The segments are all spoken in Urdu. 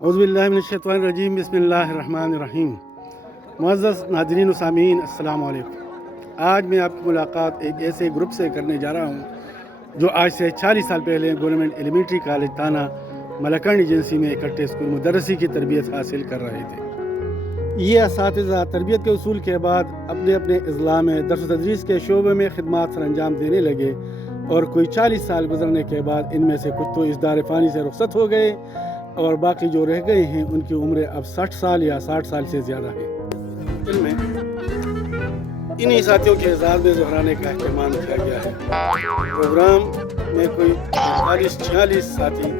اعوذ باللہ من الشیطان الرجیم، بسم اللہ الرحمن الرحیم۔ معزز ناظرین و سامعین، السلام علیکم۔ آج میں آپ کی ملاقات ایک ایسے گروپ سے کرنے جا رہا ہوں جو آج سے 40 سال پہلے گورنمنٹ ایلیمنٹری کالج تانا ملکان ایجنسی میں اکٹھے اسکول مدرسی کی تربیت حاصل کر رہے تھے۔ یہ اساتذہ تربیت کے اصول کے بعد اپنے اپنے اضلاع میں درس و تدریس کے شعبے میں خدمات سر انجام دینے لگے، اور کوئی 40 سال گزرنے کے بعد ان میں سے کچھ تو اس دار فانی سے رخصت ہو گئے، اور باقی جو رہ گئے ہیں ان کی عمریں اب 60 سال یا 60 سال سے زیادہ ہے۔ ان میں انہی ساتھیوں کے اعزاز میں دہرانے کا اہتمام کیا گیا ہے۔ پروگرام میں کوئی 46 ساتھی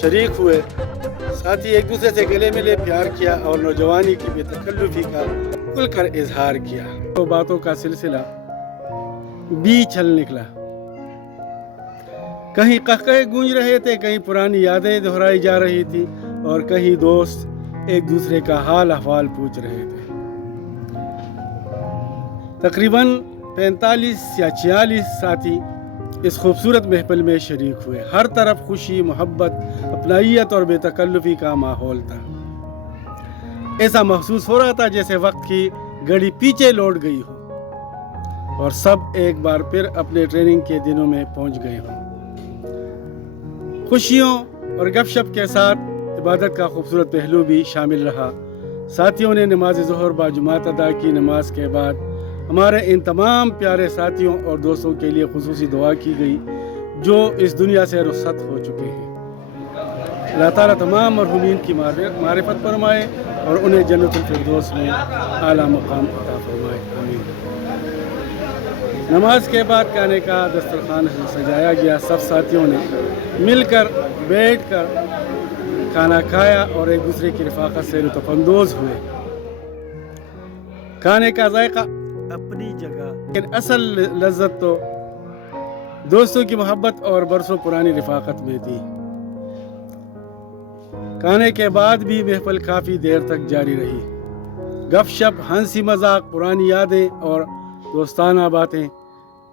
شریک ہوئے، ساتھی ایک دوسرے سے گلے ملے، پیار کیا اور نوجوانی کی بے تکلفی کا کھل کر اظہار کیا۔ تو باتوں کا سلسلہ بھی چل نکلا، کہیں قہقہے گونج رہے تھے، کہیں پرانی یادیں دہرائی جا رہی تھی، اور کہیں دوست ایک دوسرے کا حال احوال پوچھ رہے تھے۔ تقریباً 45 یا 46 ساتھی اس خوبصورت محفل میں شریک ہوئے۔ ہر طرف خوشی، محبت، اپنائیت اور بے تکلفی کا ماحول تھا۔ ایسا محسوس ہو رہا تھا جیسے وقت کی گھڑی پیچھے لوٹ گئی ہو اور سب ایک بار پھر اپنے ٹریننگ کے دنوں میں پہنچ گئے ہوں۔ خوشیوں اور گپ شپ کے ساتھ عبادت کا خوبصورت پہلو بھی شامل رہا۔ ساتھیوں نے نماز ظہر باجماعت ادا کی۔ نماز کے بعد ہمارے ان تمام پیارے ساتھیوں اور دوستوں کے لیے خصوصی دعا کی گئی جو اس دنیا سے رخصت ہو چکے ہیں۔ اللہ تعالیٰ تمام مرحومین کی معرفت فرمائے اور انہیں جنت الفردوس میں اعلیٰ مقام عطا فرمائے، آمین۔ نماز کے بعد کھانے کا دسترخوان سجایا گیا۔ سب ساتھیوں نے مل کر بیٹھ کر کھانا کھایا اور ایک دوسرے کی رفاقت سے لطف اندوز ہوئے۔ کھانے کا ذائقہ اپنی جگہ، لیکن اصل لذت تو دوستوں کی محبت اور برسوں پرانی رفاقت میں تھی۔ کھانے کے بعد بھی محفل کافی دیر تک جاری رہی۔ گپ شپ، ہنسی مذاق، پرانی یادیں اور دوستانہ باتیں،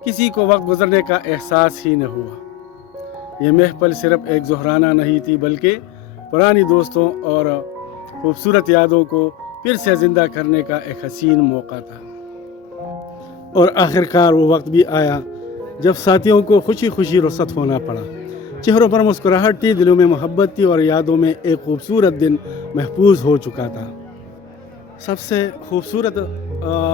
کسی کو وقت گزرنے کا احساس ہی نہ ہوا۔ یہ محفل صرف ایک ظہرانہ نہیں تھی بلکہ پرانی دوستوں اور خوبصورت یادوں کو پھر سے زندہ کرنے کا ایک حسین موقع تھا۔ اور آخرکار وہ وقت بھی آیا جب ساتھیوں کو خوشی خوشی رخصت ہونا پڑا۔ چہروں پر مسکراہٹ تھی، دلوں میں محبت تھی، اور یادوں میں ایک خوبصورت دن محفوظ ہو چکا تھا۔ سب سے خوبصورت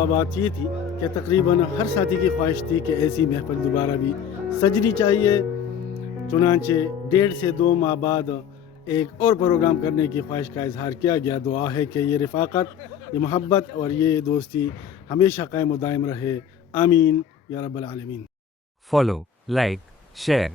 بات یہ تھی کہ تقریباً ہر ساتھی کی خواہش تھی کہ ایسی محفل دوبارہ بھی سجنی چاہیے۔ چنانچہ 1.5 سے 2 ماہ بعد ایک اور پروگرام کرنے کی خواہش کا اظہار کیا گیا۔ دعا ہے کہ یہ رفاقت، یہ محبت اور یہ دوستی ہمیشہ قائم و دائم رہے، آمین یا رب العالمین۔ Follow, like, share